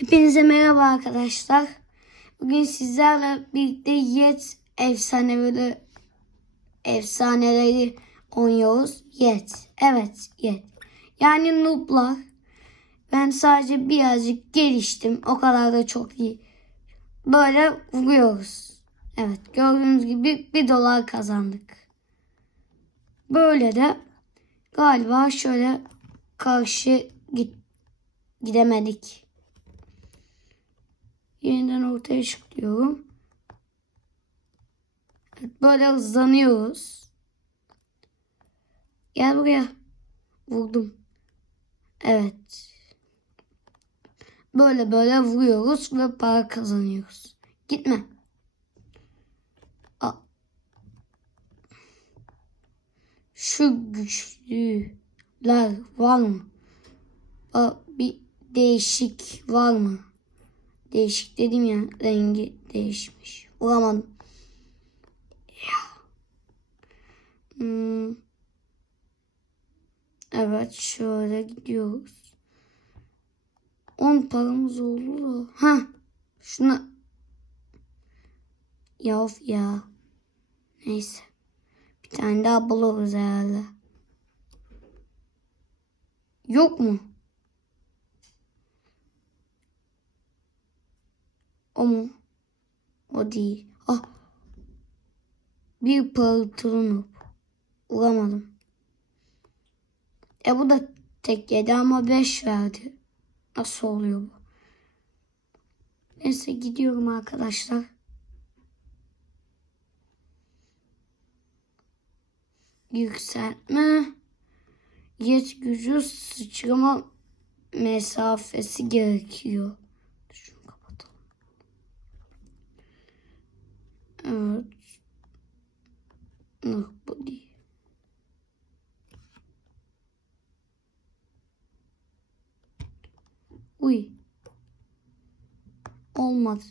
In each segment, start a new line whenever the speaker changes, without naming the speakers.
Hepinize merhaba arkadaşlar. Bugün sizlerle birlikte Yet efsaneleri efsaneleri oynuyoruz. Yet. Evet, Yet. Yani nooblar. Ben sadece birazcık geliştim. O kadar da çok iyi. Böyle vuruyoruz. Evet, gördüğünüz gibi bir dolar kazandık. Böyle de galiba şöyle karşı git gidemedik. Yeniden ortaya çıkıyorum. Evet, böyle hızlanıyoruz. Gel buraya. Vurdum. Evet. Böyle böyle vuruyoruz ve para kazanıyoruz. Gitme. Aa. Şu güçlüler var mı? Aa, bir değişik var mı? Değişik dedim ya rengi değişmiş. Vuramadım. Hmm. Evet şöyle gidiyoruz. 10 paramız oldu da. Ha. Şuna. Ya of ya. Neyse. Bir tane daha buluruz herhalde. Yok mu? O mu? O değil. Ah. Bir pırtılınıp. Vuramadım. E bu da tek yedi ama beş verdi. Nasıl oluyor bu? Neyse gidiyorum arkadaşlar. Yükseltme. Yet gücü sıçrama mesafesi gerekiyor. Şunu kapatalım. Evet. Yok bu. Uy. Olmadı.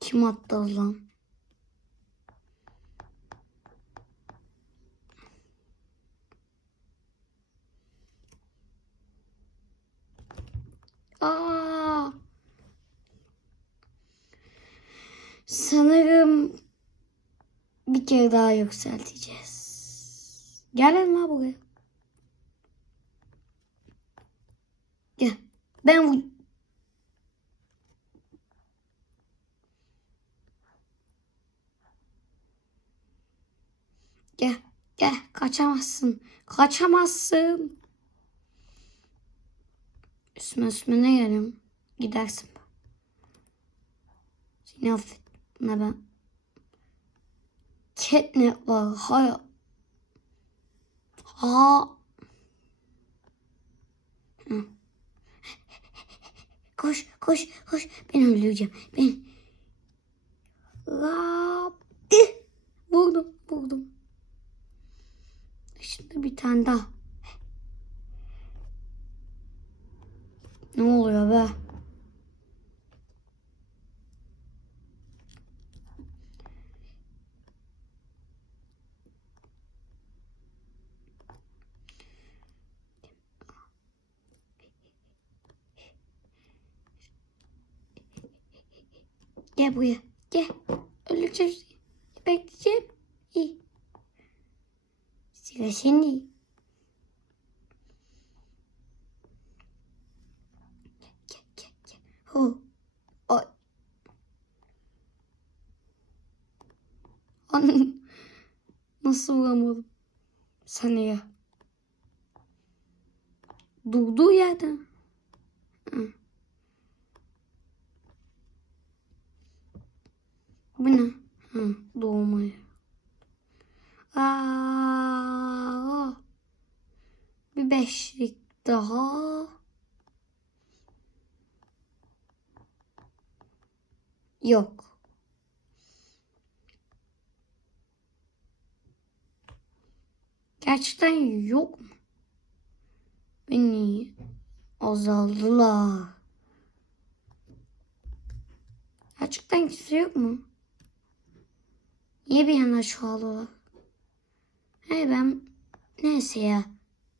Kim attı lan? Aa! Sanırım bir kere daha yükselteceğiz. Gel lan buraya. Gel. Ben bu Gel. Gel. Kaçamazsın. Kaçamazsın. Üstüme üstüme ne geliyorum? Gidersin. Seni affetme ben. Catnap var. Hayır. Ha. Hı. Koş, koş, koş. Ben öldüreceğim. Ben. Rabbi. Vurdum, vurdum. Şimdi bir tane daha. Ne oluyor be? Gel buraya. Gel. Öleceğim. Bekleyeceğim. İyi. Sıra seni. Gel gel gel. Ay. An Nasıl vuramadım? Sana ya. Durduğu yerden. Bu ne? Hı, doğmayı. Aa, bir beşlik daha. Yok. Gerçekten yok mu? Beni azaldılar. Gerçekten kimse yok mu? Niye bir yana çoğalıyorlar? Hey ben Neyse ya.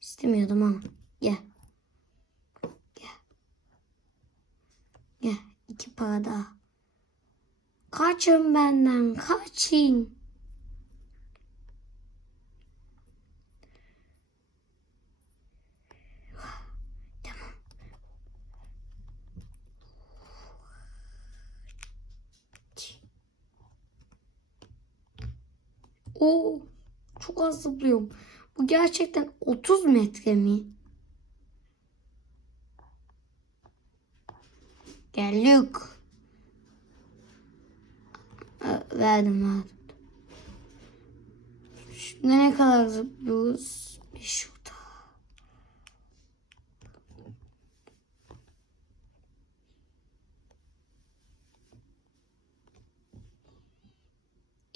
İstemiyordum ama. Gel. Gel. Gel. İki para daha. Kaçın benden. Kaçın. O çok az zıplıyorum. Bu gerçekten 30 metre mi? Geldik. Verdim verdim. Şimdi ne kadar zıplıyoruz? 5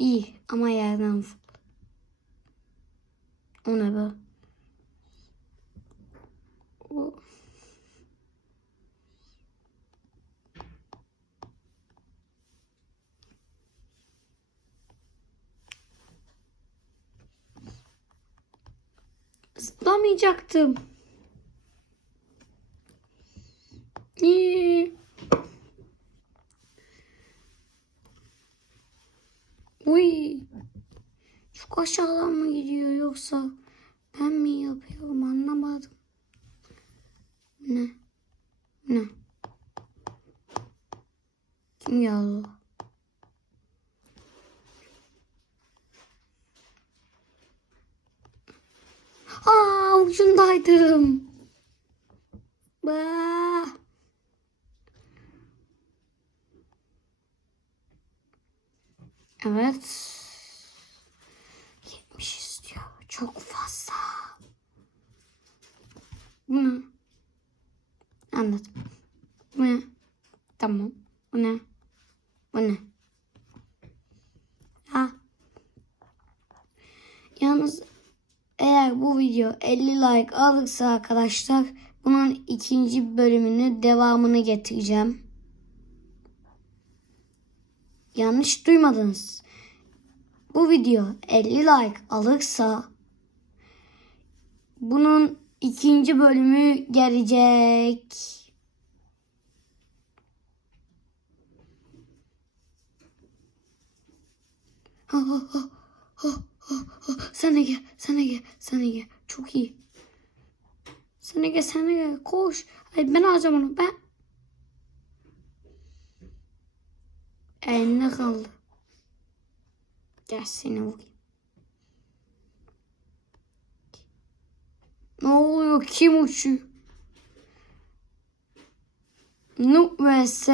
İyi ama yerden zıpla. O ne be? O. Zıplamayacaktım. İyi. Uy. Çok aşağıdan mı gidiyor yoksa ben mi yapıyorum anlamadım. Ne? Ne? Kim geldi? Aa ucundaydım. Bah. Evet. 70 istiyor. Çok fazla. Bu ne? Anladım. Bu ne? Tamam. Bu ne? Bu ne? Ha. Yalnız eğer bu video 50 like alırsa arkadaşlar bunun ikinci bölümünü devamını getireceğim. Yanlış duymadınız. Bu video 50 like alırsa bunun ikinci bölümü gelecek. Ha, ha, ha, ha, ha, ha. De gel, de gel, de gel. Çok iyi. De gel, de gel. Koş. Hayır ben alacağım onu. Ben. Elinde kaldı. Vurayım. Ne oluyor? Kim uçuyor? Noob vs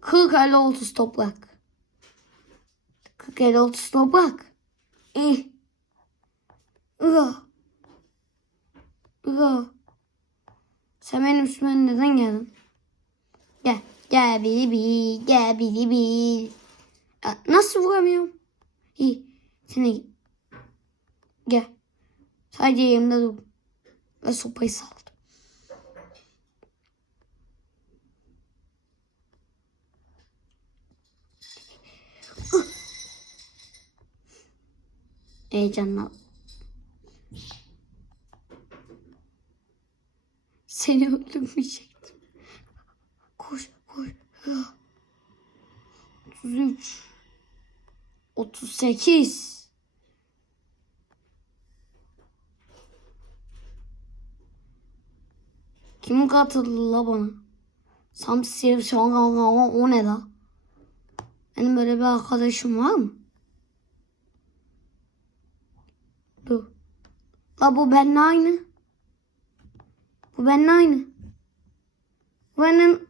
40 50 30 toprak. 40 50 30 toprak. İyi. Iga. Iga. Sen benim üstüme neden geldin? Gel. Gel bili bil. Gel bili bil. Nasıl vuramıyorum? İyi. Sen de git. Gel. Sadece yerimde dur. Ve sopayı saldım. Heyecanla. Seni öldürmeyecektim. Koş. 33 38 Kim katıldı la bana? Samsir Şanganga o ne la? Benim böyle bir arkadaşım var mı? Dur. La bu benimle aynı. Bu benimle aynı. Bu benim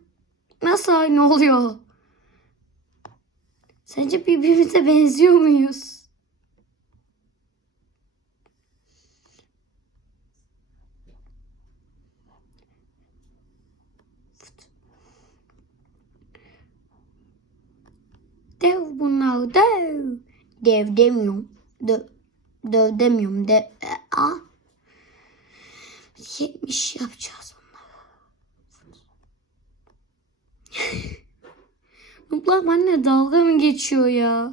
nasıl aynı oluyor? Sence birbirimize benziyor muyuz? Dev bunlar dev. Dev demiyorum. Dev, dev demiyorum. Dev. A. 70 yapacağız Mutlak anne dalga mı geçiyor ya?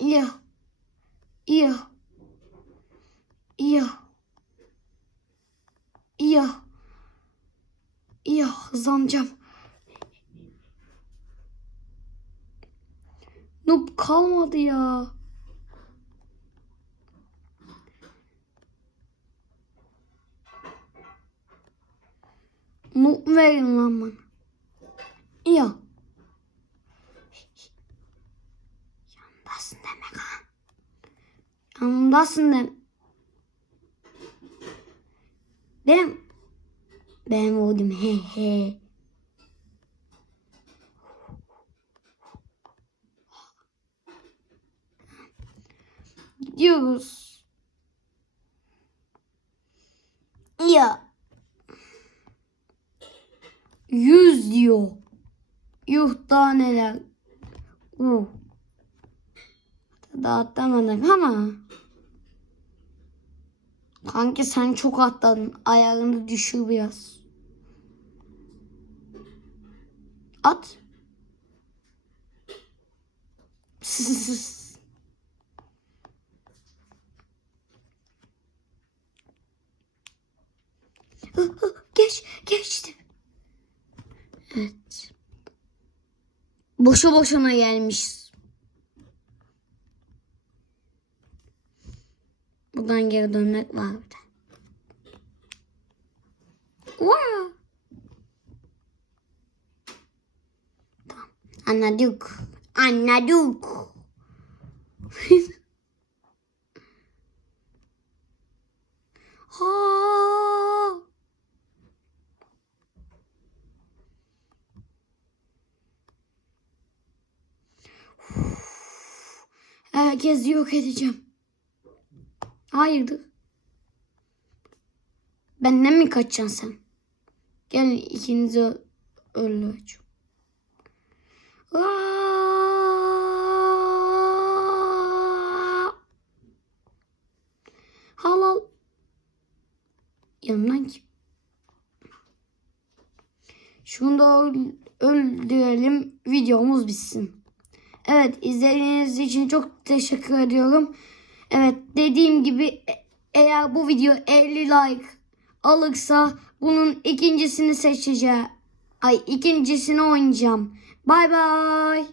Ya. Ya. Ya. Ya. Ya hızlanacağım. Noob kalmadı ya. Noob verin lan bana. Ya. Yanındasın demek ha. Yanındasın demek. Ben ben vurdum he he. Gidiyoruz. Ya. Yüz diyor. Yuh daha neler. Uh. Daha atlamadık ama. Kanki sen çok atladın. Ayarını düşür biraz. At. Boşu boşuna gelmişiz. Buradan geri dönmek var bir de. Wow. Tamam. Anladık. Anladık. ha. Herkes yok edeceğim. Hayırdır? Benden mi kaçacaksın sen? Gel ikinizi öldüreceğim. Halal. Yanımdan kim? Şunu da öl- öldürelim. Videomuz bitsin. Evet izlediğiniz için çok teşekkür ediyorum. Evet dediğim gibi e- eğer bu video 50 like alırsa bunun ikincisini seçeceğim. Ay ikincisini oynayacağım. Bay bay.